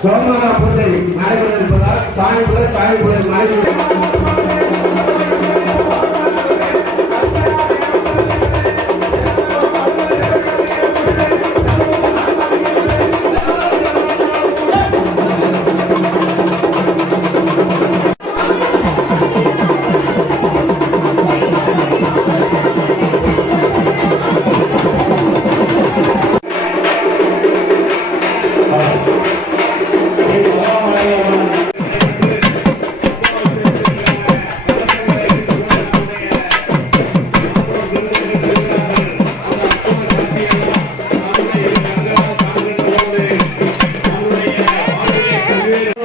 சோமநாத பூஜை நடைபெற இருப்பதால் சாமி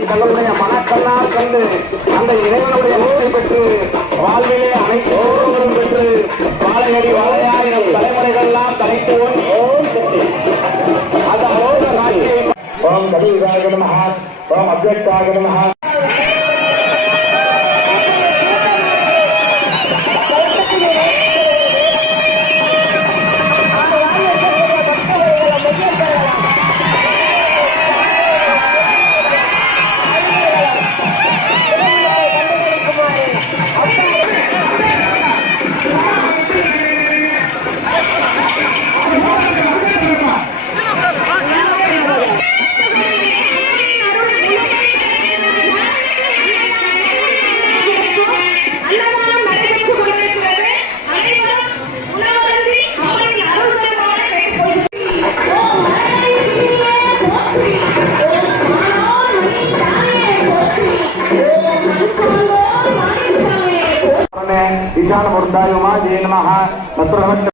தங்களுடைய மனக்கண்ணால் கண்டு அந்த இறைவனுடைய நோயை பெற்று வாழ்விலே அனைத்தோரும் பெற்று வாழையடி வாழையாயிரம் தலைமுறைகள்லாம் தலைத்து அந்த அமோக காட்சியை ஓம் கலியுகாய நமஹ ஓம் அவ்யக்தாய நமஹ ईशान मूर्धाय उमा जय नमः।